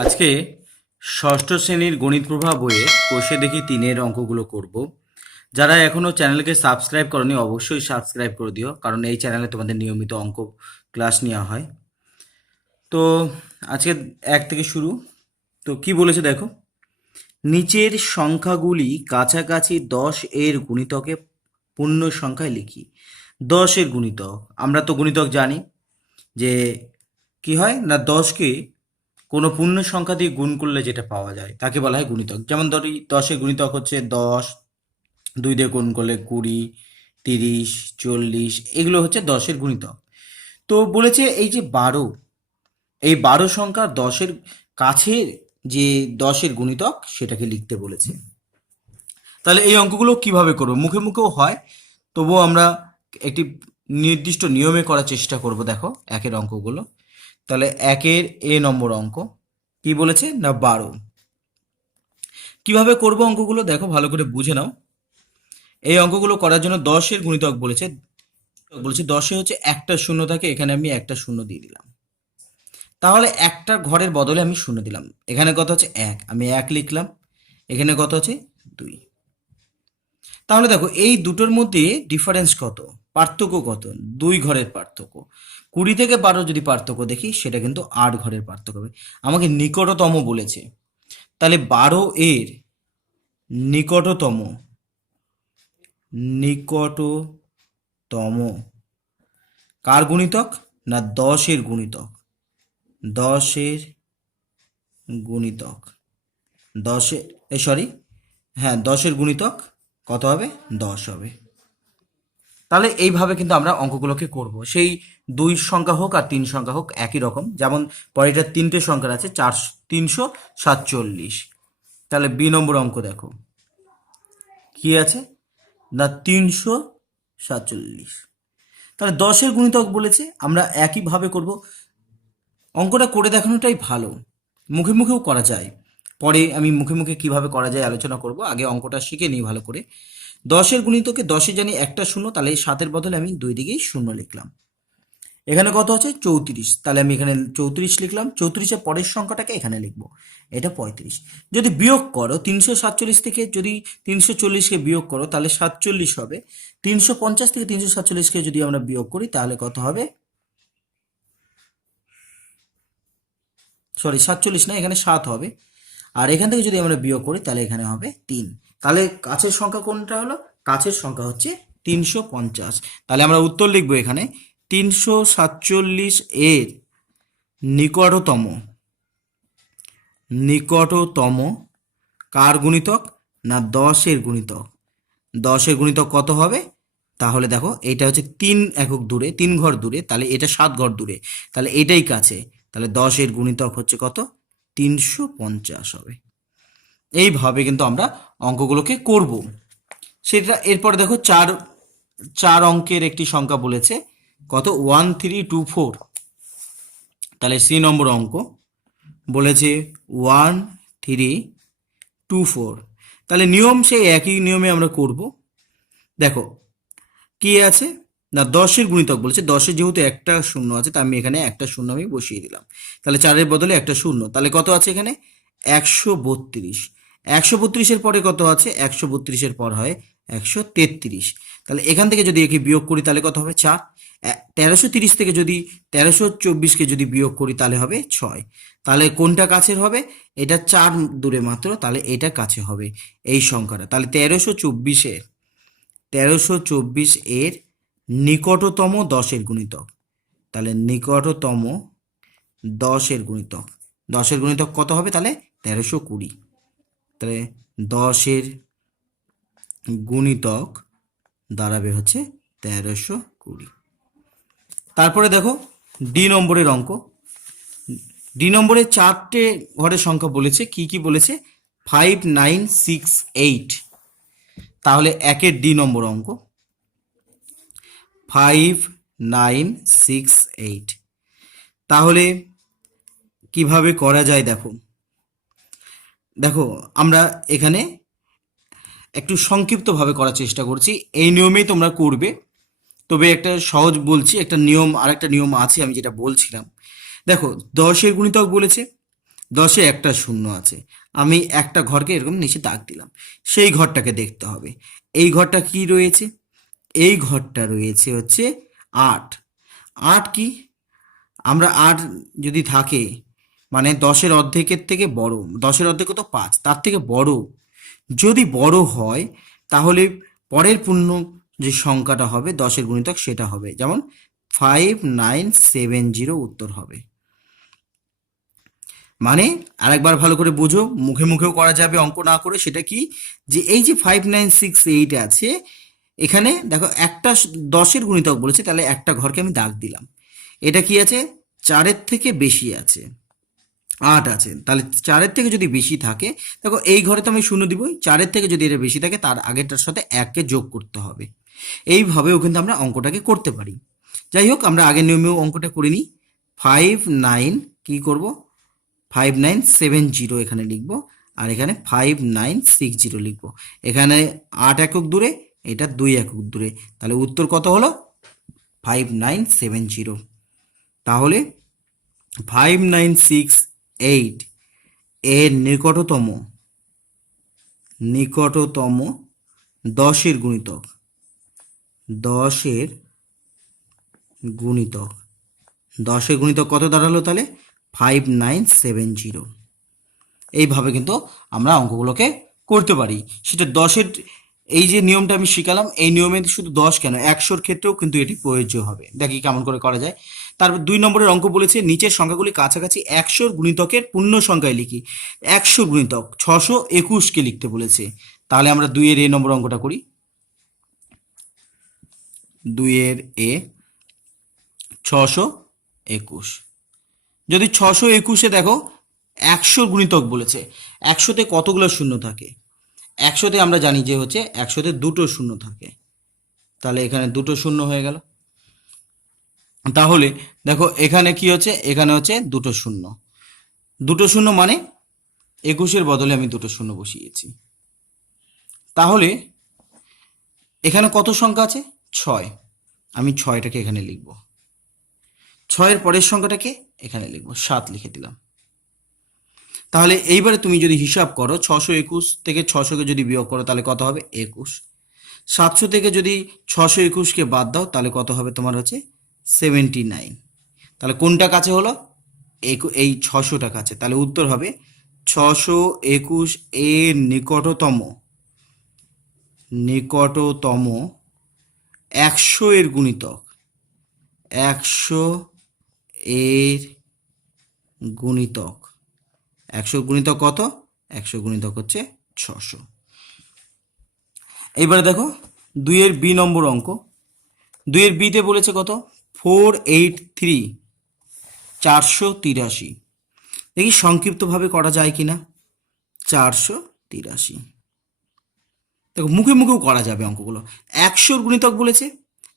আজকে ষষ্ঠ শ্রেণীর গণিত প্রভা বইয়ে কোষে দেখি তিনের অঙ্কগুলো করব। যারা এখনও চ্যানেলকে সাবস্ক্রাইব করনি অবশ্যই সাবস্ক্রাইব করে দিও, কারণ এই চ্যানেলে তোমাদের নিয়মিত অঙ্ক ক্লাস নেওয়া হয়। তো আজকে এক থেকে শুরু। তো কি বলেছে দেখো, নিচের সংখ্যাগুলি কাছাকাছি 10 এর গুণিতকে পূর্ণ সংখ্যায় লিখি। 10 এর গুণিতক, আমরা তো গুণিতক জানি যে কি হয় না, 10কে কোনো পূর্ণ সংখ্যা দিয়ে গুণ করলে যেটা পাওয়া যায় তাকে বলা হয় গুণিতক। যেমন ধরি 10-এর গুণিতক হচ্ছে 10, 2 দিয়ে গুণ করলে 20, 30, 40, এগুলো হচ্ছে 10-এর গুণিতক। তো বলেছে এই যে 12, এই 12 সংখ্যা 10-এর কাছে যে 10-এর গুণিতক সেটাকে লিখতে বলেছে। তাহলে এই অঙ্কগুলো কিভাবে করব? মুখে মুখেও হয়, তবুও আমরা একটি নির্দিষ্ট নিয়মে করার চেষ্টা করব। দেখো একের অঙ্কগুলো, তাহলে একের এ নম্বর অঙ্ক কি বলেছে না 12। কিভাবে করব অঙ্কগুলো দেখো, ভালো করে বুঝে নাও। এই অঙ্কগুলো করার জন্য 10-এর গুণিতক বলেছে। 10-এ হচ্ছে একটা শূন্য থাকে, এখানে আমি একটা শূন্য দিয়ে দিলাম। তাহলে একটা ঘরের বদলে আমি শূন্য দিলাম। এখানে কত হচ্ছে 1, আমি 1 লিখলাম। এখানে কত আছে 2। তাহলে দেখো এই দুটোর মধ্যে ডিফারেন্স কত, পার্থক্য কত? 2 ঘরের পার্থক্য। 20 থেকে 12 যদি পার্থক্য দেখি, সেটা কিন্তু 8 ঘরের পার্থক্য হবে। আমাকে নিকটতম বলেছে, তাহলে 12 এর নিকটতম নিকটতম কার গুণিতক না 10-এর গুণিতক। 10-এর গুণিতক 10-এর সরি, হ্যাঁ 10-এর গুণিতক কত হবে? 10 হবে। তাহলে এইভাবে কিন্তু আমরা অঙ্কগুলোকে করব। সেই 2 সংখ্যা হোক আর 3 সংখ্যা হোক একই রকম। যেমন পরেরটা 3টে সংখ্যার আছে 347। তাহলে বি নম্বর অঙ্ক দেখো কি আছে না 347। তাহলে 10-এর গুণিতক বলেছে, আমরা একইভাবে করব। অঙ্কটা করে দেখানোটাই ভালো, মুখে মুখেও করা যায়। পরে আমি মুখে মুখে কিভাবে করা যায় আলোচনা করব, আগে অঙ্কটা শিখে নিই ভালো করে। 10-এর গুণিতকে 10-এ জানি একটা শূন্য, তাহলে 7-এর বদলে আমি দুই দিকেই শূন্য লিখলাম। এখানে কত আছে 34, তাহলে আমি এখানে 34 লিখলাম। 34-এর পরের সংখ্যাটাকে এখানে লিখবো, এটা 35। যদি বিয়োগ করো 347 থেকে, যদি 340কে বিয়োগ করো তাহলে 47 হবে। 350 থেকে 347কে যদি আমরা বিয়োগ করি তাহলে কত হবে? সরি 47 না, এখানে 7 হবে। আর এখান থেকে যদি আমরা বিয়োগ করি তাহলে এখানে হবে 3। তাহলে কাছের সংখ্যা কোনটা হলো? কাছের সংখ্যা হচ্ছে 350। তাহলে আমরা উত্তর লিখবো এখানে 347 এর নিকটতম নিকটতম কার গুণিতক না 10-এর গুণিতক। 10-এর গুণিতক কত হবে? তাহলে দেখো এটা হচ্ছে 3 একক দূরে, 3 ঘর দূরে, তাহলে এটা 7 ঘর দূরে, তাহলে এটাই কাছে। তাহলে 10-এর গুণিতক হচ্ছে কত? 350 হবে। এইভাবে কিন্তু আমরা অঙ্কগুলোকে করব। সেটা এরপরে দেখো চার অঙ্কের একটি সংখ্যা বলেছে, কত? 1324। তাহলে সি নম্বর অঙ্ক বলেছে 1324। তাহলে নিয়ম সেই একই নিয়মে আমরা করব। দেখো কি আছে না 10-এর গুণিতক বলেছে, 10-এর যেহেতু একটা শূন্য আছে তা আমি এখানে একটা শূন্য আমি বসিয়ে দিলাম। তাহলে 4-এর বদলে একটা শূন্য, তাহলে কত আছে এখানে 132। 132-এর পরে কত আছে? 132-এর পর হয় 133। তাহলে এখান থেকে যদি একে বিয়োগ করি তাহলে কত হবে? 4। 1330 থেকে যদি 1324কে যদি বিয়োগ করি তাহলে হবে 6। তাহলে কোনটা কাছের হবে? এটা 4 দূরে মাত্র, তাহলে এটা কাছে হবে এই সংখ্যাটা। তাহলে 1324 এর নিকটতম 10-এর গুণিতক। তাহলে নিকটতম 10-এর গুণিতক, 10-এর গুণিতক কত হবে? তাহলে 1320। তাহলে 10-এর গুণিতক দাঁড়াবে হচ্ছে 1320। তারপরে দেখো ডি নম্বরের অঙ্ক। ডি নম্বরে 4টে ঘরের সংখ্যা বলেছে, কি কি বলেছে? 5968। তাহলে একের ডি নম্বর অঙ্ক 5968। তাহলে কিভাবে করা যায় দেখো, দেখো আমরা এখানে একটু সংক্ষিপ্তভাবে করার চেষ্টা করছি, এই নিয়মেই তোমরা করবে। তবে একটা সহজ বলছি, একটা নিয়ম আর একটা নিয়ম আছে আমি যেটা বলছিলাম। দেখো 10-এর গুণিতক বলেছে, 10-এ একটা শূন্য আছে, আমি একটা ঘরকে এরকম নিচে দাগ দিলাম, সেই ঘরটাকে দেখতে হবে। এই ঘরটা কি রয়েছে? এই ঘরটা রয়েছে হচ্ছে 8। 8 কি? আমরা 8 যদি থাকে মানে 10-এর অর্ধেকের থেকে বড়, 10-এর অর্ধেক তো 5, তার থেকে বড় যদি বড় হয় তাহলে পরের পূর্ণ যে সংখ্যাটা হবে 10-এর গুণিতক সেটা হবে, যেমন 5970 উত্তর হবে। মানে আরেকবার ভালো করে বুঝো, মুখে মুখেও করা যাবে অঙ্ক না করে। সেটা কি, যে এই যে 5968 আছে, এখানে দেখো একটা 10-এর গুণিতক বলেছে, তাহলে একটা ঘরকে আমি দাগ দিলাম। এটা কি আছে? 4-এর থেকে বেশি আছে, 8 আছে, তাহলে 4-এর থেকে যদি বেশি থাকে, দেখো এই ঘরে তো আমি শূন্য দিবই, 4-এর থেকে যদি এটা বেশি থাকে তার আগেরটার সাথে 1কে যোগ করতে হবে। এইভাবেও কিন্তু আমরা অঙ্কটাকে করতে পারি। যাই হোক, আমরা আগের নিয়মেও অঙ্কটা করে নিই। 59 কি করব, 5970 এখানে লিখব, আর এখানে 5960 লিখব। এখানে 8 একক দূরে, এটা 2 একক দূরে, তাহলে উত্তর কত হলো? 5970। তাহলে 5968 এর নিকটতম 10-এর গুণিতক, 10-এর গুণিতক 10-এর গুণিতক কত দাঁড়ালো তাহলে? 5970। এইভাবে কিন্তু আমরা অঙ্কগুলোকে করতে পারি। সেটা 10-এর, এই যে নিয়মটা আমি শিখালাম, এই নিয়মে শুধু 10 কেন, 100-র ক্ষেত্রেও কিন্তু এটি প্রযোজ্য হবে। দেখি কেমন করে করা যায়। তারপর 2 নম্বরের অঙ্ক বলেছে, নিচের সংখ্যাগুলি কাছাকাছি 100-র গুণিতকের পূর্ণ সংখ্যায় লিখি। 100 গুণিতক 621কে লিখতে বলেছে। তাহলে আমরা 2-এর এ নম্বর অঙ্কটা করি। 2-এর এ 621। যদি 621-এ দেখো 100 গুণিতক বলেছে, 100-তে কতগুলো শূন্য থাকে? 100-তে আমরা জানি যে হচ্ছে 100-তে দুটো শূন্য থাকে, তাহলে এখানে দুটো শূন্য হয়ে গেল। তাহলে দেখো এখানে কি হচ্ছে, এখানে হচ্ছে দুটো শূন্য, দুটো শূন্য মানে 21-এর বদলে আমি দুটো শূন্য বসিয়েছি। তাহলে এখানে কত সংখ্যা আছে? 6। আমি 6টাকে এখানে লিখব, 6-এর পরের সংখ্যাটাকে এখানে লিখব, 7 লিখে দিলাম। তাহলে এইবারে তুমি যদি হিসাব করো, 621 থেকে 600-কে যদি বিয়োগ করো তাহলে কত হবে? 21। 700 থেকে যদি 621-কে বাদ দাও তাহলে কত হবে? তোমার হচ্ছে 79। তাহলে কোনটা কাছে হলো? এই 600টা কাছে। তাহলে উত্তর হবে 621 এর নিকটতম 100 এর গুণিতক, 100 এর গুণিতক, 100 গুণিতক কত? 100 গুণিতক হচ্ছে 600। এইবারে দেখো 2-এর বি নম্বর অঙ্ক। 2-এর বিতে বলেছে কত? 483 483। দেখি সংক্ষিপ্তভাবে করা যায় কিনা। 483, দেখো মুখে মুখেও করা যাবে অঙ্কগুলো। 100-র গুণিতক বলেছে,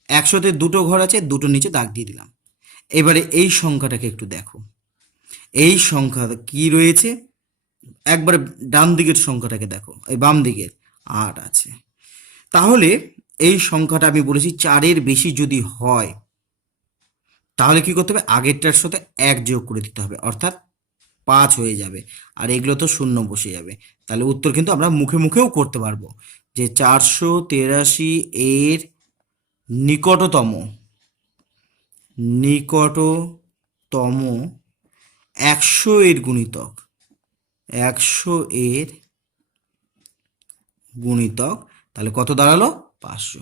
100-তে দুটো ঘর আছে, দুটো নিচে দাগ দিয়ে দিলাম। এবারে এই সংখ্যাটাকে একটু দেখো, এই সংখ্যা কি রয়েছে? একবারে ডান দিকের সংখ্যাটাকে দেখো, এই বাম দিকের 8 আছে। তাহলে এই সংখ্যাটা আমি বলেছি 4-এর বেশি যদি হয় তাহলে কি করতে হবে? আগেরটার সাথে 1 যোগ করে দিতে হবে, অর্থাৎ 5 হয়ে যাবে, আর এগুলো তো শূন্য বসে যাবে। তাহলে উত্তর কিন্তু আমরা মুখে মুখেও করতে পারবো, যে 483 এর নিকটতম 100 এর গুণিতক, 100 এর গুণিতক, তাহলে কত দাঁড়ালো? 500।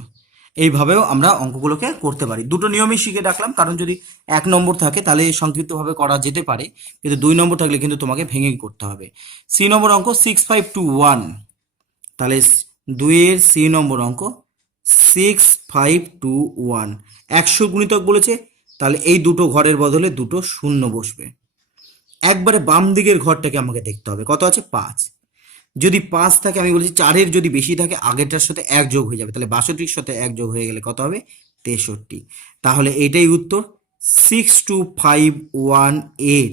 এইভাবেও আমরা অঙ্কগুলোকে করতে পারি। দুটো নিয়মই শিখে রাখলাম, কারণ যদি 1 নম্বর থাকে তাহলে সংক্ষিপ্তভাবে করা যেতে পারে, কিন্তু 2 নম্বর থাকলে কিন্তু তোমাকে ভেঙে করতে হবে। সি নম্বর অঙ্ক 6521। তাহলে 2-এর সি নম্বর অঙ্ক 6521, 100 গুণিতক বলেছে, তাহলে এই দুটো ঘরের বদলে দুটো শূন্য বসবে। একবারে বাম দিকের ঘরটাকে আমাকে দেখতে হবে, কত আছে? 5। যদি 5 থাকে, আমি বলছি 4-এর যদি বেশি থাকে আগেরটার সাথে 1 যোগ হয়ে যাবে, তাহলে 62-র সাথে 1 যোগ হয়ে গেলে কত হবে? 63। তাহলে এইটাই উত্তর 6251 এর।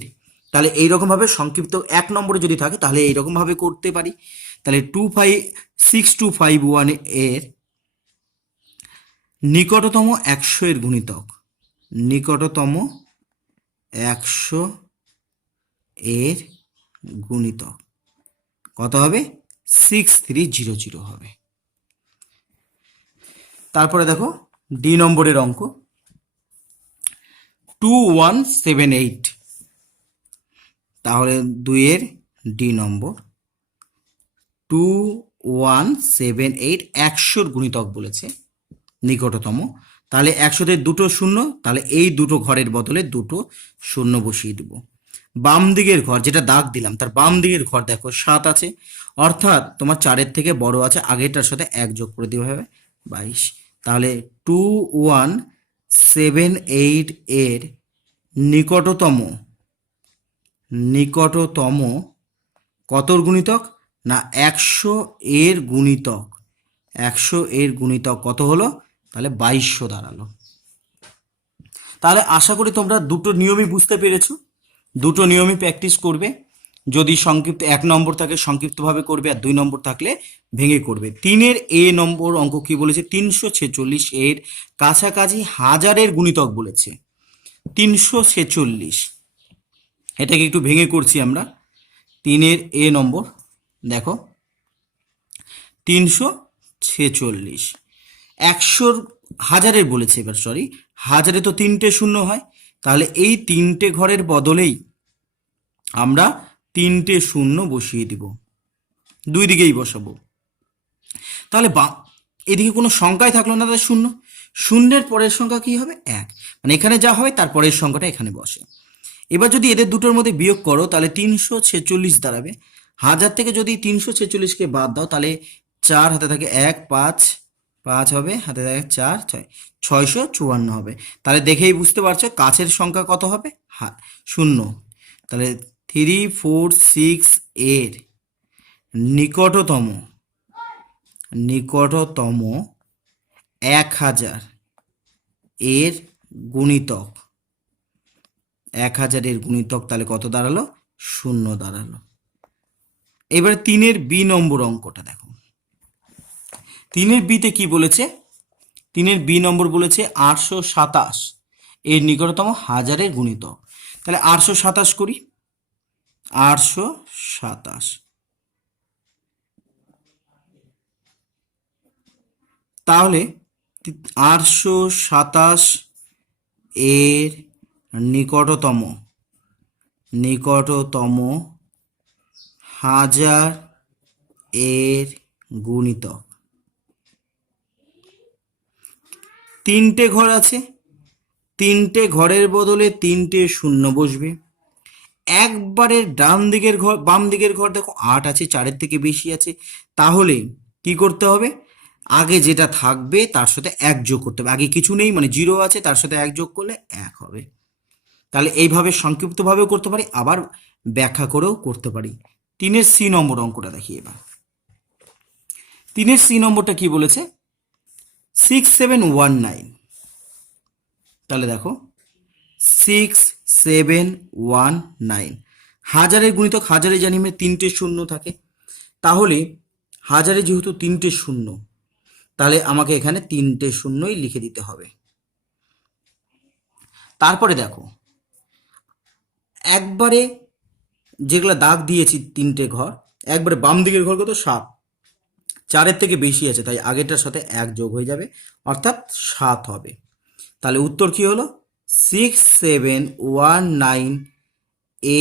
তাহলে এইরকমভাবে সংক্ষিপ্ত 1 নম্বরে যদি থাকে তাহলে এইরকমভাবে করতে পারি। তাহলে 6251 এর নিকটতম 100 এর গুণিতক, নিকটতম 100 এর গুণিতক কত হবে 6300 হবে। তারপরে দেখো ডি নম্বরের অঙ্ক 2178, তাহলে 2-এর ডি নম্বর 2178 100-র গুণিতক বলেছে নিকটতম, তাহলে 100-তে দুটো শূন্য, তাহলে এই দুটো ঘরের বদলে দুটো শূন্য বসিয়ে দেব। বাম দিকের ঘর যেটা দাগ দিলাম তার বাম দিকের ঘর দেখো 7 আছে, অর্থাৎ তোমার 4-এর থেকে বড় আছে, আগেরটার সাথে 1 যোগ করে দিতে হবে 22। তাহলে 2178 এর নিকটতম কতর গুণিতক না 100 এর গুণিতক, 100 এর গুণিতক কত হলো, তাহলে 2200 দাঁড়ালো। তাহলে আশা করি তোমরা দুটো নিয়মই বুঝতে পেরেছো, দুটো নিয়মই প্র্যাকটিস করবে। যদি সংক্ষিপ্ত 1 নম্বর থাকে সংক্ষিপ্তভাবে করবে, আর 2 নম্বর থাকলে ভেঙে করবে। 3-এর এ নম্বর অঙ্ক কি বলেছে, 346 এর কাছাকাছি হাজারের গুণিতক বলেছে 346, এটাকে একটু ভেঙে করছি আমরা। 3-এর এ নম্বর দেখো 346, 100-র হাজারের বলেছে, এবার সরি হাজারে তো 3টে শূন্য হয়, তাহলে এই 3টে ঘরের বদলেই আমরা 3টে শূন্য বসিয়ে দিব, দুই দিকেই বসাবো। তাহলে এদিকে কোনো সংখ্যাই থাকলো না, তাহলে শূন্য, শূন্যের পরের সংখ্যা কি হবে 1, মানে এখানে যা হয় তার পরের সংখ্যাটা এখানে বসে। এবার যদি এদের দুটোর মধ্যে বিয়োগ করো তাহলে 346 দাঁড়াবে। হাজার থেকে যদি 346কে বাদ দাও তাহলে 4 হাতে থাকে 1, 5 5 হবে, হাতে থাকে 4 6 654 হবে। তাহলে দেখেই বুঝতে পারছো কাছের সংখ্যা কত হবে, শূন্য। তাহলে 346 এর নিকটতম 1000 এর গুণিতক, 1000 এর গুণিতক তাহলে কত দাঁড়ালো, 0 দাঁড়ালো। এবারে 3-এর বি নম্বর অঙ্কটা দেখো, 3-এর বিতে কি বলেছে, 3-এর বি নম্বর বলেছে 827 এর নিকটতম হাজারের গুণিতক। তাহলে 827 করি, 827, তাহলে 827 এর নিকটতম হাজার এর গুণিতক, 3টে ঘর আছে, 3টে ঘরের বদলে 3টে শূন্য বসবে। একবারে ডান দিকের ঘর বাম দিকের ঘর দেখো 8 আছে, 4-এর থেকে বেশি আছে, তাহলে কি করতে হবে, আগে যেটা থাকবে তার সাথে 1 যোগ করতে হবে। আগে কিছু নেই মানে 0 আছে, তার সাথে 1 যোগ করলে 1 হবে। তাহলে এইভাবে সংক্ষিপ্তভাবেও করতে পারি, আবার ব্যাখ্যা করেও করতে পারি। 3-এর সি নম্বর অঙ্কটা দেখি এবার। 3-এর সি নম্বরটা কি বলেছে, 6719, তাহলে দেখো 6719 হাজারের গুণিতক, হাজারে জানি 3টে শূন্য থাকে, তাহলে হাজারে যেহেতু 3টে শূন্য, তাহলে আমাকে এখানে 3টে শূন্যই লিখে দিতে হবে। তারপরে দেখো একবারে যেগুলো দাগ দিয়েছি 3টে ঘর, একবারে বাম দিকের ঘর কত 7, 4-এর থেকে বেশি আছে, তাই আগেরটার সাথে 1 যোগ হয়ে যাবে, অর্থাৎ 7 হবে। তাহলে উত্তর কি হলো, 6719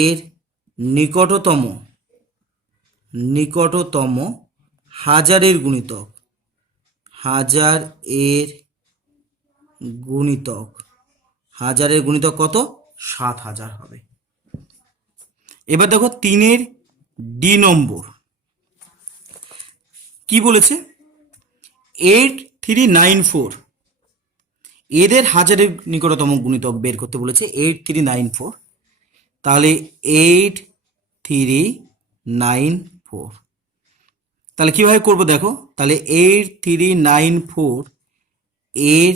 এর নিকটতম হাজারের গুণিতক, হাজারের গুণিতক কত, 7000 হবে। এবার দেখো 3-এর ডি নম্বর কি বলেছে, 8394 এদের হাজারের নিকটতম গুণিতক বের করতে বলেছে 8394, তাহলে 8394, তাহলে কিভাবে করব দেখো, তাহলে 8394 এর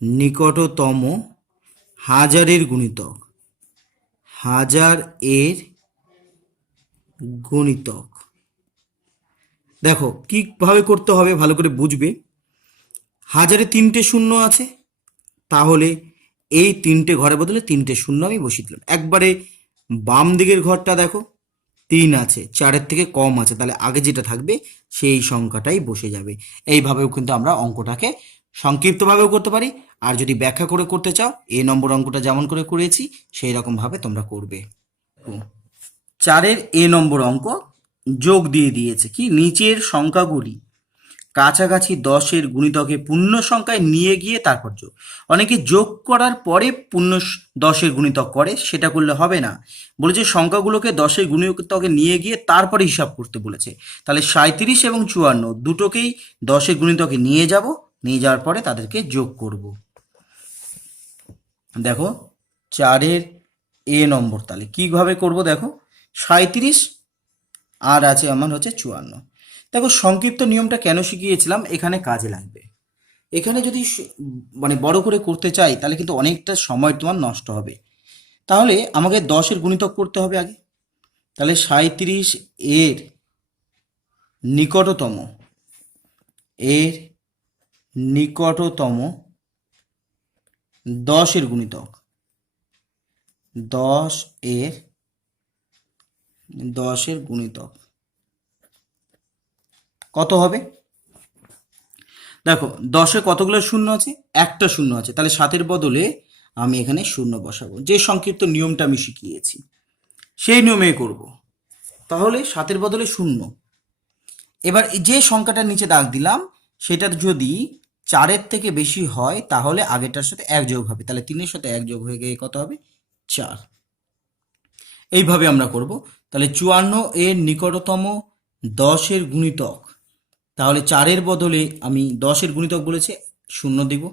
নিকটতম হাজারের গুণিতক, দেখো কিভাবে করতে হবে ভালো করে বুঝবে। হাজারে 3টে শূন্য আছে, তাহলে এই 3টে ঘরের বদলে 3টে শূন্য আমি বসিয়ে দিলাম। একবারে বাম দিকের ঘরটা দেখো 3 আছে, 4-এর থেকে কম আছে, তাহলে আগে যেটা থাকবে সেই সংখ্যাটাই বসে যাবে। এইভাবেও কিন্তু আমরা অঙ্কটাকে সংক্ষিপ্তভাবেও করতে পারি, আর যদি ব্যাখ্যা করে করতে চাও এ নম্বর অঙ্কটা যেমন করে করেছি সেই রকমভাবে তোমরা করবে। 4-এর এ নম্বর অঙ্ক যোগ দিয়ে দিয়েছে, কি নিচের সংখ্যাগুলি কাছাকাছি 10-এর গুণিতকে পূর্ণ সংখ্যায় নিয়ে গিয়ে তারপর যোগ। অনেকে যোগ করার পরে 10-এর গুণিতক করে, সেটা করলে হবে না। বলেছে সংখ্যাগুলোকে 10-এর গুণিতকে নিয়ে গিয়ে তারপরে হিসাব করতে বলেছে। তাহলে 37 এবং 54 দুটোকেই 10-এর গুণিতকে নিয়ে যাব, নিয়ে যাওয়ার পরে তাদেরকে যোগ করব। দেখো 4-এর এ নম্বর তাহলে কিভাবে করব, দেখো 37 আর আছে আমার হচ্ছে 54। দেখো সংক্ষিপ্ত নিয়মটা কেন শিখিয়েছিলাম, এখানে কাজে লাগবে। এখানে যদি মানে বড় করে করতে চাই তাহলে কিন্তু অনেকটা সময় তোমার নষ্ট হবে। তাহলে আমাকে 10-এর গুণিতক করতে হবে আগে। তাহলে 37 এর নিকটতম, এর নিকটতম 10-এর গুণিতক, 10-এর গুণিতক কত হবে? দেখো 10-এ কতগুলো শূন্য আছে? একটা শূন্য আছে, তাহলে 7-এর বদলে আমি এখানে শূন্য বসাবো। যে সংক্ষিপ্ত নিয়মটা আমি শিখিয়েছি সেই নিয়মে করব। তাহলে 7-এর বদলে শূন্য। এবার যে সংখ্যাটার নিচে দাগ দিলাম সেটা যদি 4-এর থেকে বেশি হয় তাহলে আগেরটার সাথে 1 যোগ হবে, তাহলে 3-এর সাথে 1 যোগ হয়ে গিয়ে কত হবে? 4। এইভাবে আমরা করব। তাহলে 54 এর নিকটতম 10-এর গুণিতক, তাহলে 4-এর বদলে আমি 10-এর গুণিতক বলেছে শূন্য দিব।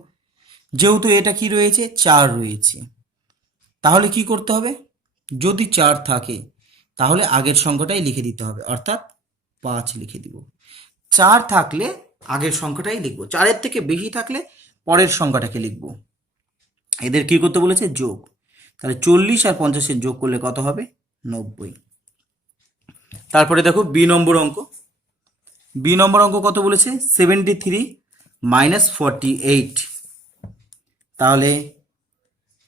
যেহেতু এটা কি রয়েছে? 4 রয়েছে, তাহলে কি করতে হবে? যদি 4 থাকে তাহলে আগের সংখ্যাটাই লিখে দিতে হবে, অর্থাৎ 5 লিখে দিব। 4 থাকলে আগের সংখ্যাটাই লিখবো, 4-এর থেকে বেশি থাকলে পরের সংখ্যাটাকে লিখব। এদের কি করতে বলেছে? যোগ। তাহলে 40 আর 50-এর যোগ করলে কত হবে? 90। তারপরে দেখো বি নম্বর অঙ্ক। বি নম্বর অঙ্ক কত বলেছে? 73 মাইনাস 48। তাহলে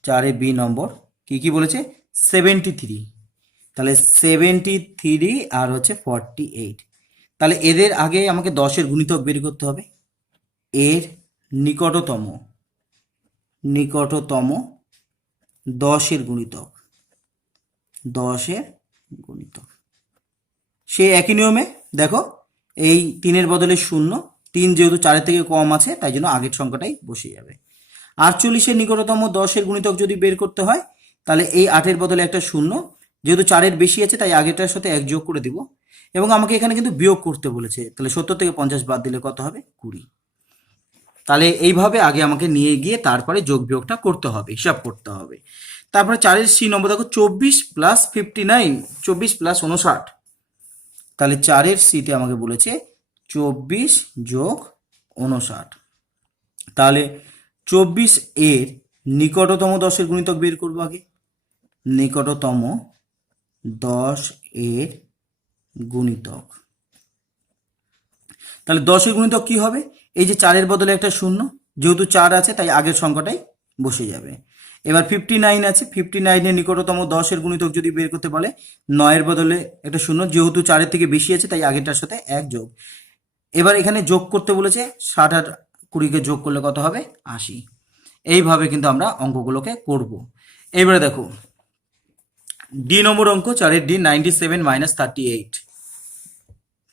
4-এ বি নম্বর কি কি বলেছে? 73। তাহলে 73 আর হচ্ছে 48। তাহলে এদের আগে আমাকে 10-এর গুণিতক বের করতে হবে। এর নিকটতম 10-এর গুণিতক, 10-এর গুণিতক সেই একই নিয়মে দেখো এই 3-এর বদলে শূন্য, 3 যেহেতু 4-এর থেকে কম আছে তাই জন্য আগের সংখ্যাটাই বসে যাবে। 48-এর নিকটতম 10-এর গুণিতক যদি বের করতে হয় তাহলে এই 8-এর বদলে একটা শূন্য, যেহেতু 4-এর বেশি আছে তাই আগেরটার সাথে 1 যোগ করে দিব। এবং আমাকে এখানে কিন্তু বিয়োগ করতে বলেছে, তাহলে 70 থেকে 50 বাদ দিলে কত হবে? 20। তাহলে এইভাবে আগে আমাকে নিয়ে গিয়ে তারপরে যোগ বিয়োগটা করতে হবে, হিসাব করতে হবে। তারপরে 4-এর সি নম্বর দেখো 24 প্লাস 59, 24 প্লাস 59। তাহলে 4-এর সিতে আমাকে বলেছে 24 যোগ 59। তাহলে 24 এর নিকটতম 10-এর গুণিতক বের করবো আগে। নিকটতম 10-এর গুণিতক, তাহলে 10-এর গুণিতক কি হবে? এই যে 4-এর বদলে একটা শূন্য, যেহেতু 4 আছে তাই আগের সংখ্যাটাই বসে যাবে। এবার 59 আছে, 59-এর নিকটতম 10-এর গুণিতক যদি বের করতে বলে 9-এর বদলে একটা শূন্য, যেহেতু 4-এর থেকে বেশি আছে তাই আগেরটার সাথে 1 যোগ। এবার এখানে যোগ করতে বলেছে 60 আর 20-কে যোগ করলে কত হবে? 80। এইভাবে কিন্তু আমরা অঙ্কগুলোকে করব। এইবারে দেখো ডি নম্বর অঙ্ক, 4-এর ডি 97 মাইনাস 38।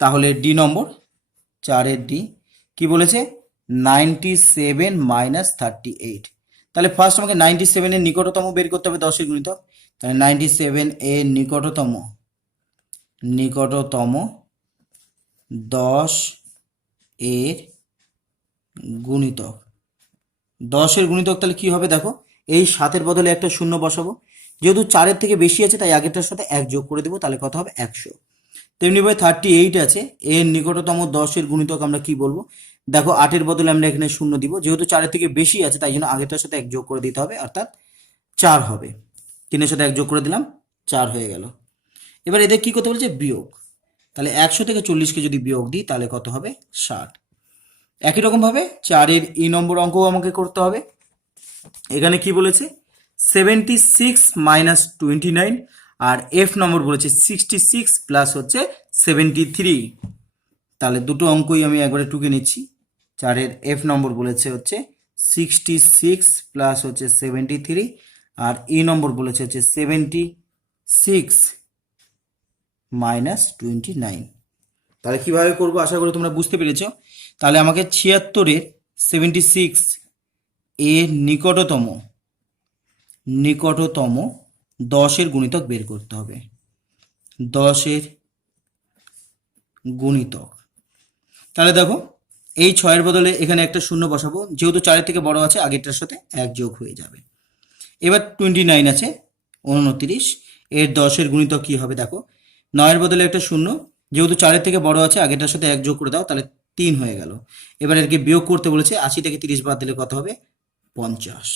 তাহলে ডি নম্বর 4-এর ডি কি বলেছে? 97 মাইনাস 38। তাহলে ফার্স্ট আমাকে 97-এর নিকটতম বের করতে হবে 10-এর গুণিতক। তাহলে 97 এর নিকটতম 10-এর গুণিতক, 10-এর গুণিতক তাহলে কি হবে? দেখো এই 7-এর বদলে একটা শূন্য বসাবো, যেহেতু 4-এর থেকে বেশি আছে তাই আগেরটার সাথে 1 যোগ করে দেবো, তাহলে কত হবে? 100। তেমনি ভাবে 38 আছে, এর নিকটতম 10-এর গুণিতক আমরা কি বলবো? দেখো 8-এর বদলে আমরা এখানে শূন্য দিব, যেহেতু 4-এর থেকে বেশি আছে তাই জন্য আগেরটার সাথে 1 যোগ করে দিতে হবে, অর্থাৎ 4 হবে। 3-এর সাথে 1 যোগ করে দিলাম, 4 হয়ে গেল। এবার এদের কি করতে বলছে? বিয়োগ। তাহলে 100 থেকে 40-কে যদি বিয়োগ দিই তাহলে কত হবে? 60। একই রকমভাবে 4-এর ই নম্বর অঙ্কও আমাকে করতে হবে। এখানে কি বলেছে? 76 মাইনাস 29 আর এফ নম্বর বলেছে 66 প্লাস হচ্ছে 73। তাহলে দুটো অঙ্কই আমি একবারে টুকে নিচ্ছি। 4-এর এফ নম্বর বলেছে হচ্ছে 66 প্লাস হচ্ছে 73, আর ই নম্বর বলেছে হচ্ছে 76 মাইনাস 29। তাহলে কিভাবে করবো আশা করি তোমরা বুঝতে পেরেছো। তাহলে আমাকে 76-এর 76 এর নিকটতম 10-এর গুণিতক বের করতে হবে। 10-এর গুণিতক, তাহলে দেখো এই 6-এর বদলে এখানে একটা শূন্য বসাবো, যেহেতু 4-এর থেকে বড় আছে আগেরটার সাথে 1 যোগ হয়ে যাবে। এবার 29 আছে 29, এর 10-এর গুণিতক কি হবে দেখো, 9-এর বদলে একটা শূন্য, যেহেতু 4-এর থেকে বড় আছে আগেরটার সাথে 1 যোগ করে দাও, তাহলে 3 হয়ে গেল। এবার এরকে বিয়োগ করতে বলেছে, 80 থেকে 30 বাদ দিলে কত হবে 50।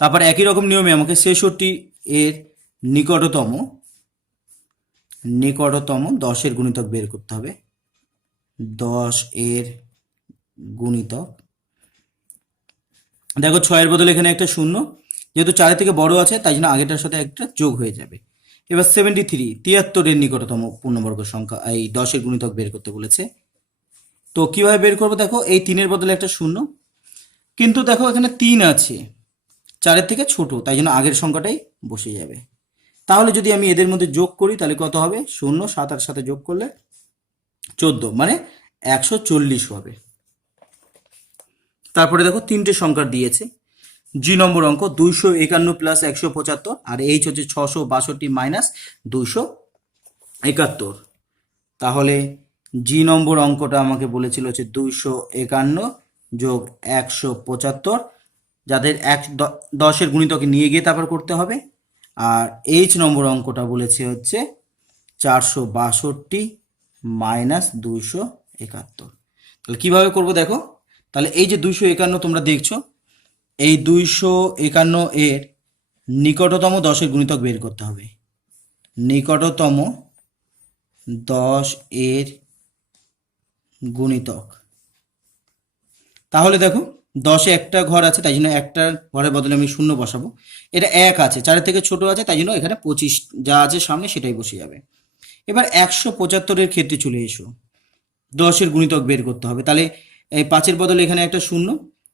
তারপর একই রকম নিয়মে আমাকে 66 এর নিকটতম 10-এর গুণিতক বের করতে হবে। 10-এর গুণিতক, দেখো 6-এর বদলে এখানে একটা শূন্য, যেহেতু 4-এর থেকে বড় আছে তাই জন্য আগেরটার সাথে একটা যোগ হয়ে যাবে। এবার 73 নিকটতম পূর্ণবর্গ সংখ্যা, এই 10-এর গুণিতক বের করতে বলেছে। তো কিভাবে বের করবো দেখো, এই 3-এর বদলে একটা শূন্য, কিন্তু দেখো এখানে 3 আছে, 4-এর থেকে ছোট, তাই জন্য আগের সংখ্যাটাই বসে যাবে। তাহলে যদি আমি এদের মধ্যে যোগ করি তাহলে কত হবে, 0 7 আর সাথে যোগ করলে 14, মানে 140 হবে। তারপরে দেখো 3টে সংখ্যা দিয়েছে, জি নম্বর অঙ্ক 251 প্লাস 175, আর এইচ হচ্ছে 662 মাইনাস 271। তাহলে জি নম্বর অঙ্কটা আমাকে বলেছিল হচ্ছে 251 যোগ 175, যাদের 10-এর গুণিতকে নিয়ে গিয়ে তারপর করতে হবে। আর এইচ নম্বর অঙ্কটা বলেছে হচ্ছে 462 মাইনাস 271। তাহলে কিভাবে করব দেখো, তাহলে এই যে 251 তোমরা দেখছো, এই 251 এর নিকটতম 10-এর গুণিতক বের করতে হবে। নিকটতম 10-এর গুণিতক, তাহলে দেখো 10-এ একটা ঘর আছে তাই জন্য একটা ঘরের বদলে আমি শূন্য বসাবো। এটা 1 আছে, 4-এর থেকে ছোট আছে তাই জন্য এখানে 25 যা আছে সামনে সেটাই বসে যাবে। এবার 175-এর ক্ষেত্রে চলে এসো, 10-এর গুণিতক বের করতে হবে। তাহলে এই 5-এর বদলে এখানে একটা শূন্য,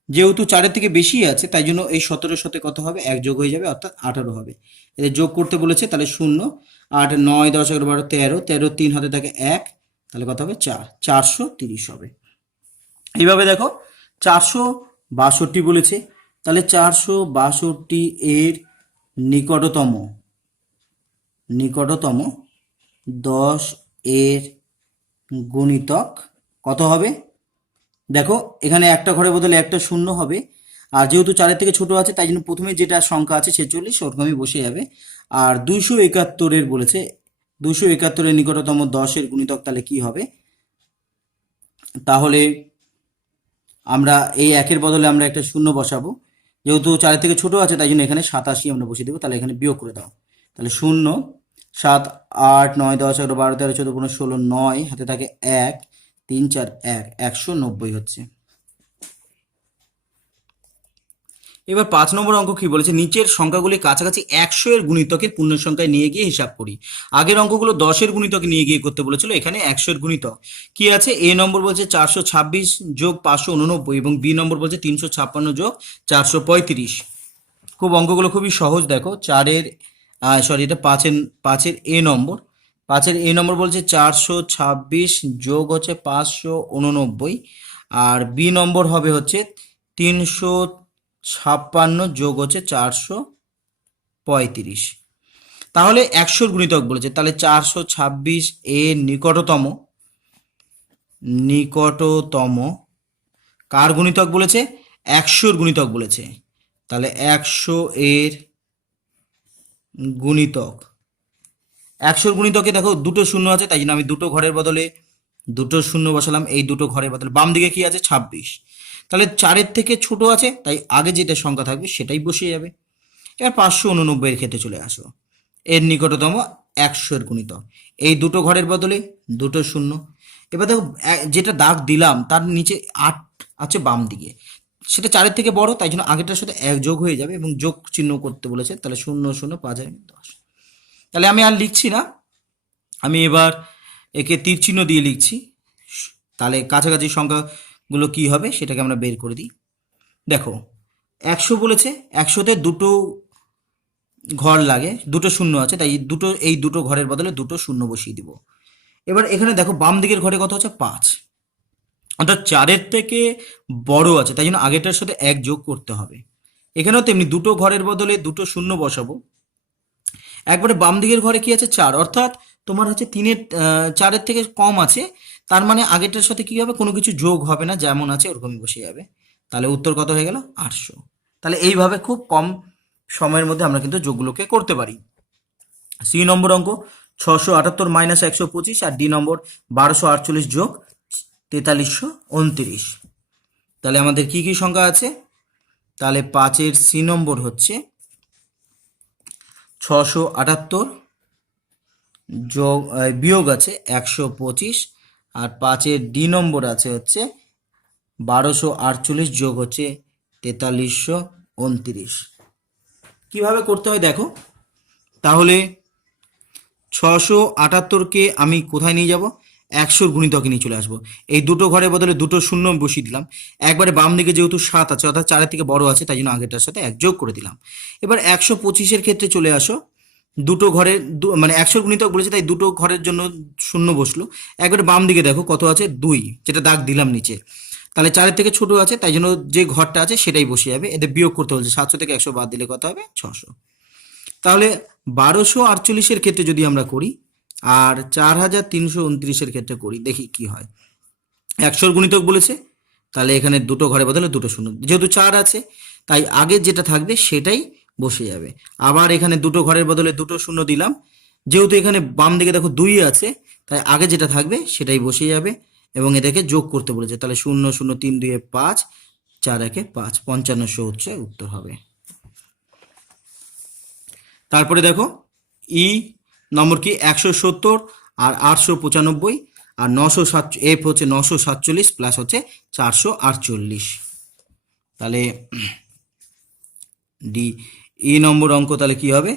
যেহেতু 4-এর থেকে বেশি আছে তাই জন্য এই 17-এর সাথে কত হবে 1 যোগ হয়ে যাবে, অর্থাৎ 18 হবে। এদের যোগ করতে বলেছে, তাহলে 0 8 9 10 11 12 13, 13 3 হাতে থাকে 1, তাহলে কত হবে 4, 430 হবে। এইভাবে দেখো 462 বলেছে, তাহলে 462 এর নিকটতম 10-এর গুণিতক কত হবে দেখো, এখানে একটা ঘরের বদলে একটা শূন্য হবে, আর যেহেতু 4-এর থেকে ছোট আছে তাই জন্য প্রথমে যেটা সংখ্যা আছে 46 ওরকমই বসে যাবে। আর 271-এর বলেছে, 271-এর নিকটতম 10-এর গুণিতক তাহলে কি হবে, তাহলে আমরা এই 1-এর বদলে আমরা একটা শূন্য বসাবো, যেহেতু 4-এর থেকে ছোট আছে তাই জন্য এখানে 87 আমরা বসিয়ে দেবো। তাহলে এখানে বিয়োগ করে দাও, তাহলে 0 7 8 9 10 11 12 13 14 15 16 9 হাতে থাকে 1 3 4 1, 190 হচ্ছে। এবার 5 নম্বর অঙ্ক কি বলেছে, নিচের সংখ্যাগুলি কাছাকাছি 100 এর গুণিতকের পূর্ণ সংখ্যায় নিয়ে গিয়ে হিসাব করি। আগের অঙ্কগুলো 10-এর গুণিতকে নিয়ে গিয়ে করতে বলেছিল, এখানে 100 এর গুণিতক কি আছে, এ নম্বর বলছে 426 যোগ 589 এবং বি নম্বর বলছে 356 যোগ 435। খুব অঙ্কগুলো খুবই সহজ, দেখো 4-এর সরি এটা 5-এর এ নম্বর, 5-এর এ নম্বর বলছে 426 যোগ হচ্ছে 589, আর বি নম্বর হবে হচ্ছে 356 যোগ হচ্ছে 435। তাহলে 100-র গুণিতক বলেছে, তাহলে 426 এর নিকটতম কার গুণিতক বলেছে, 100-র গুণিতক বলেছে। তাহলে 100 এর গুণিতক, 100-র গুণিতকে দেখো দুটো শূন্য আছে তাই জন্য আমি দুটো ঘরের বদলে দুটো শূন্য বসালাম, এই দুটো ঘরের বদলে বাম দিকে কি আছে 26, তাহলে 4-এর থেকে ছোট আছে তাই আগে যেটা সংখ্যা থাকবে সেটাই বসে যাবে। এবার 589-এর ক্ষেত্রে চলে আসো, এর নিকটতম 100-এর গুণিতক, এই দুটো ঘরের বদলে দুটো শূন্য। এবার দেখো যেটা দাগ দিলাম তার নিচে 8 আছে বাম দিকে, সেটা 4-এর থেকে বড় তাই জন্য আগেরটার সাথে 1 যোগ হয়ে যাবে এবং যোগ চিহ্ন করতে বলেছে, তাহলে 0 0 5 10। তাহলে আমি আর লিখছি না, আমি এবার একে তীর চিহ্ন দিয়ে লিখছি। তাহলে কাছাকাছি সংখ্যাগুলো কি হবে সেটাকে আমরা বের করে দিই। দেখো 100 বলেছে, 100-তে দুটো ঘর লাগে, দুটো শূন্য আছে, তাই এই দুটো ঘরের বদলে দুটো শূন্য বসিয়ে দিব। এবার এখানে দেখো বাম দিকের ঘরে কত হচ্ছে 5, অর্থাৎ 4-এর থেকে বড় আছে, তাই জন্য আগেরটার সাথে 1 যোগ করতে হবে। এখানেও তেমনি দুটো ঘরের বদলে দুটো শূন্য বসাবো। একবারে বাম দিকের ঘরে কি আছে 4, অর্থাৎ তোমার হচ্ছে 4-এর থেকে কম আছে, তার মানে আগেরটার সাথে কি হবে, কোনো কিছু যোগ হবে না, যেমন আছে ওরকমই বসে যাবে। তাহলে উত্তর কত হয়ে গেল 800। তাহলে এইভাবে খুব কম সময়ের মধ্যে আমরা কিন্তু যোগগুলোকে করতে পারি। সি নম্বর অঙ্ক 678 মাইনাস 125, আর ডি নম্বর 1248 যোগ 4329। তাহলে আমাদের কি কি সংখ্যা আছে, তাহলে 5-এর সি নম্বর হচ্ছে 678 যোগ বিয়োগ আছে 125, আর 5-এর ডি নম্বর আছে হচ্ছে 1248 যোগ হচ্ছে 4329। কিভাবে করতে হয় দেখো, তাহলে 678কে আমি কোথায় নিয়ে যাব, 100-র গুণিতকে নিয়ে চলে আসবো। এই দুটো ঘরের বদলে দুটো শূন্য বসিয়ে দিলাম। একবারে বাম দিকে যেহেতু 7 আছে, অর্থাৎ 4-এর থেকে বড় আছে, তাই জন্য আগেরটার সাথে 1 যোগ করে দিলাম। এবার 125-এর ক্ষেত্রে চলে আসো, দুটো ঘরের মানে 100-র গুণিতক বলেছে, তাই দুটো ঘরের জন্য শূন্য বসলো। একবারে বাম দিকে দেখো কত আছে 2, যেটা দাগ দিলাম নিচে। তাহলে 4-এর থেকে ছোট আছে, তাই জন্য যে ঘরটা আছে সেটাই বসে যাবে। এদের বিয়োগ করতে বলছে, 700 থেকে 100 বাদ দিলে কত হবে 600। তাহলে 1248-এর ক্ষেত্রে যদি আমরা করি আর 4329-এর ক্ষেত্রে করি, দেখি কি হয়। 100-র গুণিতক বলেছে, তাহলে এখানে দুটো ঘরে বদলে দুটো শূন্য, যেহেতু 4 আছে তাই আগের যেটা থাকবে সেটাই বসে যাবে। আবার এখানে দুটো ঘরের বদলে দুটো শূন্য দিলাম, যেহেতু এখানে বাম দিকে দেখো 2 আছে, তাই আগে যেটা থাকবে সেটাই বসে যাবে, এবং এটাকে যোগ করতে বলেছে। তাহলে 0 0 3 2 5, 4 1 5, 5500 হচ্ছে উত্তর হবে। তারপরে দেখো ই নম্বর কি 170 আর 895, আর 907, এফ হচ্ছে 947 প্লাস হচ্ছে 448। তাহলে ডি ই নম্বর অঙ্ক তাহলে কি হবে,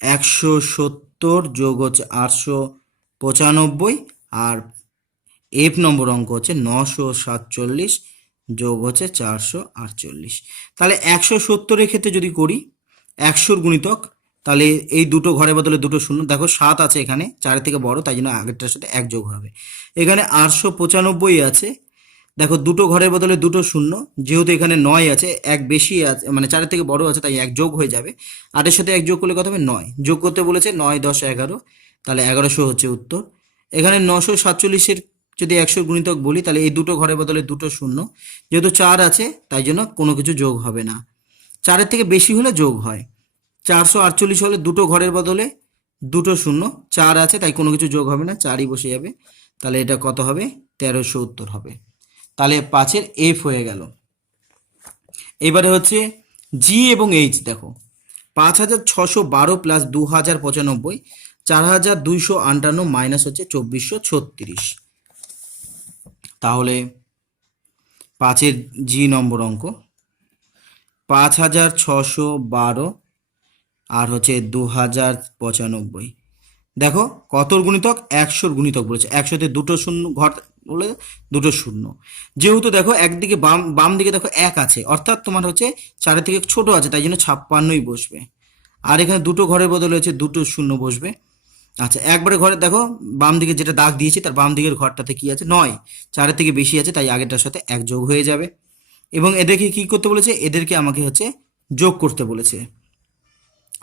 170 যোগ হচ্ছে 895, আর এফ নম্বর অঙ্ক হচ্ছে 947 যোগ হচ্ছে 448। তাহলে 170-এর ক্ষেত্রে যদি করি 100-র গুণিতক, তাহলে এই দুটো ঘরে বদলে দুটো শূন্য, দেখো 7 আছে এখানে, 4-এর থেকে বড়, তাই জন্য আগেরটার সাথে 1 যোগ হবে। এখানে 895 আছে, দেখো দুটো ঘরের বদলে দুটো শূন্য, যেহেতু এখানে 9 আছে, 1 বেশি আছে, মানে 4-এর থেকে বড় আছে, তাই 1 যোগ হয়ে যাবে। 8-এর সাথে 1 যোগ করলে কত হবে 9, যোগ করতে বলেছে 9 10 11, তাহলে 1100 হচ্ছে উত্তর। এখানে 947-এর যদি 100-র গুণিতক বলি, তাহলে এই দুটো ঘরের বদলে দুটো শূন্য, যেহেতু 4 আছে তাই জন্য কোনো কিছু যোগ হবে না, 4-এর থেকে বেশি হলে যোগ হয়। 448 হলে দুটো ঘরের বদলে দুটো শূন্য, 4 আছে তাই কোনো কিছু যোগ হবে না, 4ই বসে যাবে। তাহলে এটা কত হবে 1300 উত্তর হবে। তাহলে 5-এর এফ হয়ে গেল। এবারে হচ্ছে জি এবং এইচ, দেখো 5612 প্লাস 2095, 4258 মাইনাস হচ্ছে 2436। তাহলে 5-এর জি নম্বর অঙ্ক 5612 আর হচ্ছে 2095, দেখো কতর গুণিতক, 100-র গুণিতক বলেছে। 100-তে দুটো শূন্য ঘর বলে দুটো শূন্য, যেহেতু দেখো একদিকে বাম দিকে দেখো 1 আছে, অর্থাৎ তোমার হচ্ছে 4-এর থেকে ছোট আছে, তাই জন্য 56ই বসবে। আর এখানে দুটো ঘরের বদলে হচ্ছে দুটো শূন্য বসবে। আচ্ছা, একবারে ঘরে দেখো বাম দিকে যেটা দাগ দিয়েছি তার বাম দিকের ঘরটাতে কি আছে 9, 4-এর থেকে বেশি আছে, তাই আগেরটার সাথে 1 যোগ হয়ে যাবে। এবং এদেরকে কি করতে বলেছে, এদেরকে আমাকে হচ্ছে যোগ করতে বলেছে।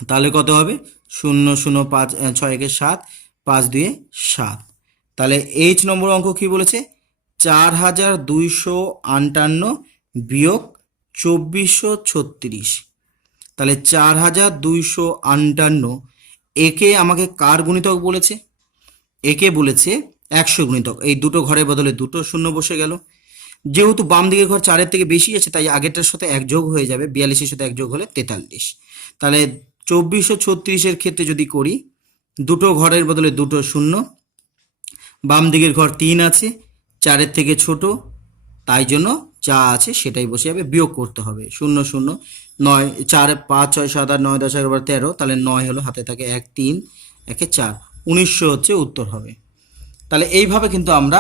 তাহলে কত হবে 0 0 5 6 1 7, 5 2 7। তাহলে এইচ নম্বর অঙ্ক কি বলেছে, 4258 বিয়োগ 2436। তাহলে 4258 একে আমাকে কার গুণিতক বলেছে, একে বলেছে 100 গুণিতক। এই দুটো ঘরের বদলে দুটো শূন্য বসে গেল, যেহেতু বাম দিকের ঘর 4-এর থেকে বেশি আছে, তাই আগেরটার সাথে 1 যোগ হয়ে যাবে, 42-এর সাথে 1 যোগ হলে 43। তাহলে 2436-এর ক্ষেত্রে যদি করি, দুটো ঘরের বদলে দুটো শূন্য, বাম দিকের ঘর 3 আছে, 4-এর থেকে ছোট, তাই জন্য যা আছে সেটাই বসে যাবে, বিয়োগ করতে হবে 0 0 9 4 5 6 7 8 9 10 11 12 13, তাহলে 9 হলো, হাতে থাকে 1 3, একে 4, 1900 হচ্ছে উত্তর হবে। তাহলে এইভাবে কিন্তু আমরা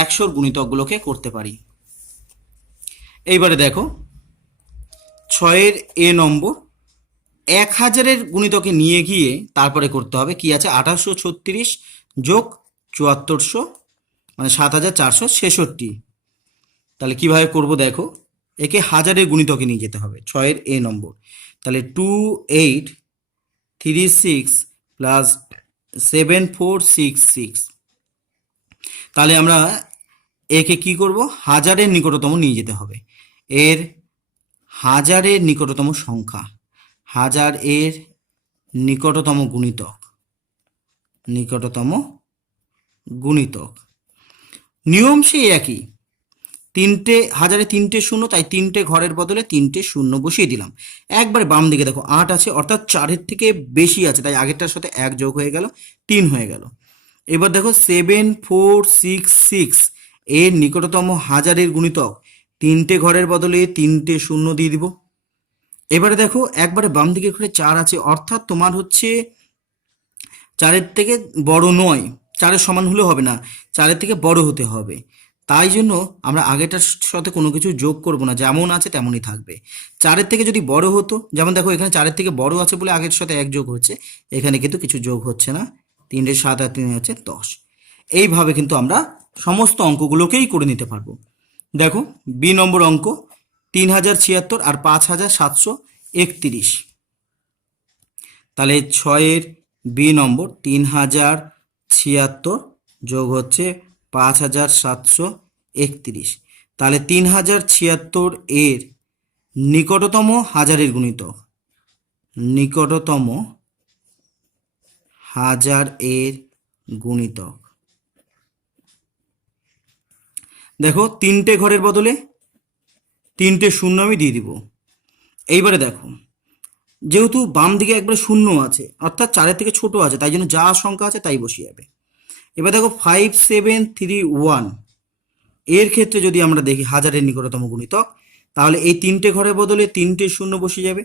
100-র গুণিতকগুলোকে করতে পারি। এইবারে দেখো 6-এর এ নম্বর, 1000-এর গুণিতকে নিয়ে গিয়ে তারপরে করতে হবে কি আছে, 2836 যোগ 7400 মানে 7466। তাহলে কিভাবে করব দেখো, একে হাজারের গুণিতকে নিয়ে যেতে হবে 6-এর এ নম্বর। তাহলে 2836 প্লাস 7466। তাহলে আমরা একে কি করব, হাজারের নিকটতম নিয়ে যেতে হবে। এর হাজারের নিকটতম সংখ্যা, হাজার এর নিকটতম গুণিতক, নিকটতম গুণিতক নিয়ম সেই একই, হাজারে 3টে শূন্য, তাই 3টে ঘরের বদলে 3টে শূন্য বসিয়ে দিলাম। একবার বাম দিকে দেখো 8 আছে, অর্থাৎ 4-এর থেকে বেশি আছে, তাই আগেরটার সাথে 1 যোগ হয়ে গেল, 3 হয়ে গেল। এবার দেখো 7466 এর নিকটতম হাজারের গুণিতক, 3টে ঘরের বদলে 3টে শূন্য দিয়ে দিব। এবারে দেখো একবারে বাম দিকে ঘুরে 4 আছে, অর্থাৎ তোমার হচ্ছে 4-এর থেকে বড় নয়, 4-এর সমান হলেও হবে না, 4-এর থেকে বড় হতে হবে। তাই জন্য আমরা আগেটার সাথে কোনো কিছু যোগ করব না, যেমন আছে তেমনই থাকবে। 4-এর থেকে যদি বড় হতো, যেমন দেখো এখানে 4-এর থেকে বড় আছে বলে আগের সাথে 1 যোগ হচ্ছে, এখানে কিন্তু কিছু যোগ হচ্ছে না, 3 7 আর 3 হচ্ছে 10। এইভাবে কিন্তু আমরা সমস্ত অঙ্কগুলোকেই করে নিতে পারবো। দেখো বি নম্বর অঙ্ক, 3076 আর 5731। তাহলে 6-এর বি নম্বর 3076 যোগ হচ্ছে 5731। তাহলে 3076 এর নিকটতম হাজারের গুণিতক, নিকটতম হাজার এর গুণিতক। দেখো 3টে ঘরের বদলে 3টে শূন্য আমি দিয়ে দিব। এইবারে দেখো যেহেতু বাম দিকে একবারে শূন্য আছে, অর্থাৎ 4-এর থেকে ছোট আছে, তাই জন্য যা সংখ্যা আছে তাই বসিয়ে যাবে। এবার দেখো 5731 এর ক্ষেত্রে যদি আমরা দেখি হাজারের নিকটতম গুণিতক, তাহলে এই 3টে ঘরের বদলে 3টে শূন্য বসে যাবে।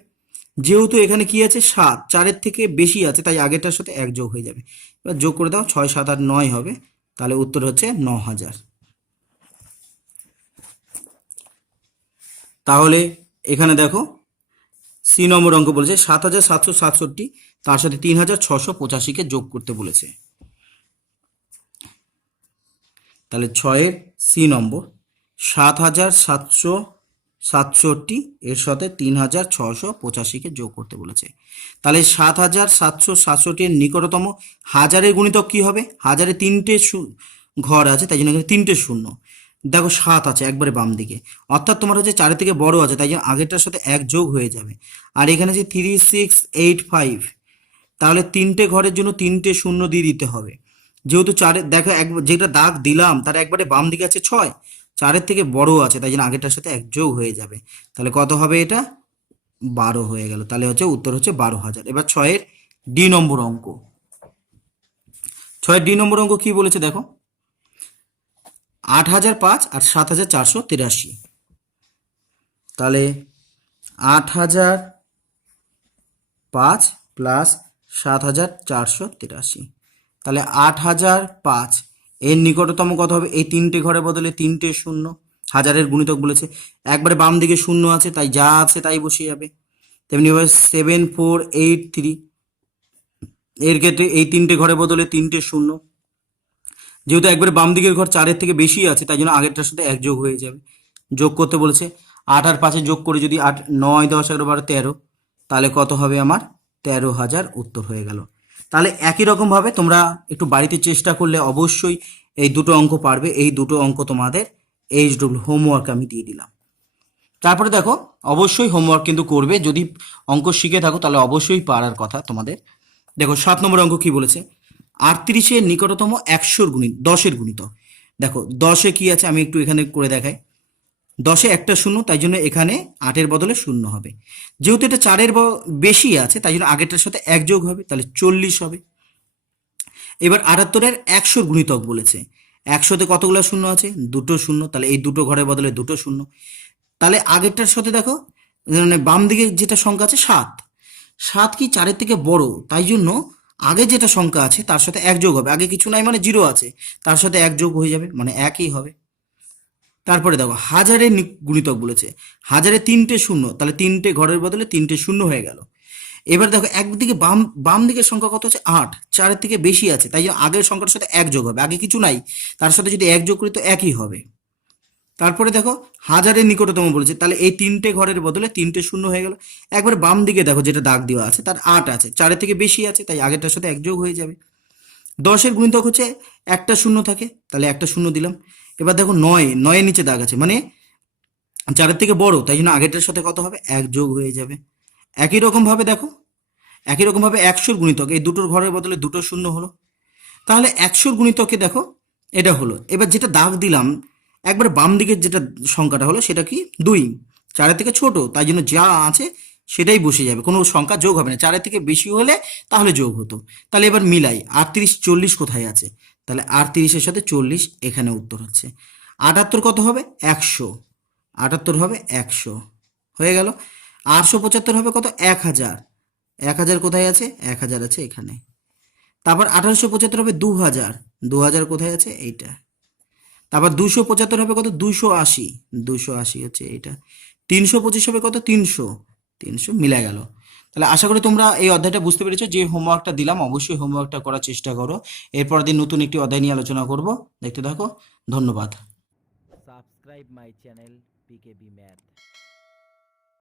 যেহেতু এখানে কি আছে 7, 4-এর থেকে বেশি আছে, তাই আগেরটার সাথে 1 যোগ হয়ে যাবে। এবার যোগ করে দাও, 6 7 আর 9 হবে, তাহলে উত্তর হচ্ছে 9000। তাহলে এখানে দেখো সি নম্বর অঙ্ক বলেছে 7767, তার সাথে 3685-কে যোগ করতে বলেছে। তাহলে 6-এর সি নম্বর 7767 এর সাথে 3685-কে যোগ করতে বলেছে। তাহলে 7767 এর নিকটতম হাজারের গুণিতক কি হবে, হাজারে 3টে ঘর আছে, তাই জন্য এখানে 3টে শূন্য। দেখো 7 আছে একবারে বাম দিকে, অর্থাৎ তোমার হচ্ছে 4-এর থেকে বড় আছে, তাই জন্য আগেরটার সাথে 1 যোগ হয়ে যাবে। আর এখানে যে 3685, তাহলে 3টে ঘরের জন্য 3টে শূন্য দিয়ে দিতে হবে। যেহেতু 4-এর দেখো যেটা দাগ দিলাম তার একবারে বাম দিকে আছে 6, 4-এর থেকে বড় আছে, তাই জন্য আগেরটার সাথে 1 যোগ হয়ে যাবে। তাহলে কত হবে, এটা 12 হয়ে গেল। তাহলে হচ্ছে উত্তর হচ্ছে 12000। এবার 6-এর ডি নম্বর অঙ্ক, 6-এর ডি নম্বর অঙ্ক কি বলেছে দেখো, 8005 আর 7483। তাহলে 8005 প্লাস 7483। তাহলে 8005 এর নিকটতম কত হবে, এই 3টে ঘরের বদলে 3টে শূন্য, হাজারের গুণিতক বলেছে, একবারে বাম দিকে শূন্য আছে, তাই যা আছে তাই বসে যাবে। তেমনি এবার 7483, এর ক্ষেত্রে এই 3টে ঘরের বদলে 3টে শূন্য, যেহেতু একবারে বাম দিকের ঘর 4-এর থেকে বেশি আছে, তাই জন্য আগেরটার সাথে 1 যোগ হয়ে যাবে। যোগ করতে বলেছে, 8 আর 5 যোগ করে যদি 8 9 10 11 12 13, তাহলে কত হবে আমার 13000 উত্তর হয়ে গেল। তাহলে একই রকমভাবে তোমরা একটু বাড়িতে চেষ্টা করলে অবশ্যই এই দুটো অঙ্ক পারবে। এই দুটো অঙ্ক তোমাদের এইচডব্লিউ হোমওয়ার্ক আমি দিয়ে দিলাম। তারপরে দেখো অবশ্যই হোমওয়ার্ক কিন্তু করবে, যদি অঙ্ক শিখে থাকো তাহলে অবশ্যই পারার কথা তোমাদের। দেখো 7 নম্বর অঙ্ক কি বলেছে, 38-এর নিকটতম 100-র গুণিত 10-এর গুণিতক। দেখো 10-এ কি আছে আমি একটু এখানে করে দেখাই। 10-এ একটা শূন্য, তাই জন্য এখানে 8-এর বদলে শূন্য হবে। যেহেতু এটা 4-এর বেশি আছে, তাই জন্য আগেরটার সাথে 1 যোগ হবে, তাহলে 40 হবে। এবার 78-এর 100-র গুণিতক বলেছে, 100-তে কতগুলো শূন্য আছে, দুটো শূন্য, তাহলে এই দুটো ঘরের বদলে দুটো শূন্য। তাহলে আগেরটার সাথে দেখো মানে বাম দিকে যেটা সংখ্যা আছে 7, 7 কি 4-এর থেকে বড়, তাই জন্য আগে যেটা সংখ্যা আছে তার সাথে এক যোগ হবে, আগে কিছু নাই মানে জিরো আছে, তার সাথে এক যোগ হয়ে যাবে মানে একই হবে। তারপরে দেখো হাজারের গুণিতক বলেছে, হাজারে তিনটে শূন্য, তাহলে তিনটে ঘরের বদলে তিনটে শূন্য হয়ে গেল। এবার দেখো একদিকে বাম বাম দিকের সংখ্যা কত হচ্ছে 8, 4-এর থেকে বেশি আছে, তাই জন্য আগের সংখ্যার সাথে এক যোগ হবে, আগে কিছু নাই তার সাথে যদি এক যোগ করি তো একই হবে। তারপরে দেখো হাজারের নিকটতম বলেছে, তাহলে এই তিনটে ঘরের বদলে তিনটে শূন্য হয়ে গেল। একবার বাম দিকে দেখো যেটা দাগ দেওয়া আছে তার 8 আছে, 4-এর থেকে বেশি আছে, তাই আগেরটার সাথে এক যোগ হয়ে যাবে। 10-এর গুণিতক হচ্ছে একটা শূন্য থাকে, তাহলে একটা শূন্য দিলাম। এবার দেখো 9-এর নিচে দাগ আছে মানে 4-এর থেকে বড়, তাই জন্য আগেরটার সাথে কত হবে এক যোগ হয়ে যাবে। একই রকম ভাবে দেখো, একই রকম ভাবে 100-র গুণিতক, এই দুটোর ঘরের বদলে দুটো শূন্য হলো, তাহলে 100-র গুণিতকে দেখো এটা হলো। এবার যেটা দাগ দিলাম একবার বাম দিকের যেটা সংখ্যাটা হলো সেটা কি 2, 4-এর থেকে ছোট, তাই জন্য যা আছে সেটাই বসে যাবে, কোনো সংখ্যা যোগ হবে না। 4-এর থেকে বেশি হলে তাহলে যোগ হতো। তাহলে এবার মিলাই 38, 40 কোথায় আছে, তাহলে 38-এর সাথে 40 এখানে উত্তর হচ্ছে। 78 কত হবে 100, 78 হবে 100 হয়ে গেল। 875 হবে কত 1000, 1000 কোথায় আছে 1000 আছে এখানে। তারপর 1875 হবে 2000, 2000 কোথায় আছে এইটা। তারপর 275 হবে কত 280, 280 হচ্ছে এইটা। 325 হবে কত 300, 300 মিলে গেল। তাহলে আশা করি তোমরা এই অধ্যায়টা বুঝতে পেরেছো। যে হোমওয়ার্কটা দিলাম অবশ্যই হোমওয়ার্কটা করার চেষ্টা করো। এরপর দিন নতুন একটি অধ্যায় নিয়ে আলোচনা করব, দেখতে থাকো। ধন্যবাদ। Subscribe my channel PKB Math.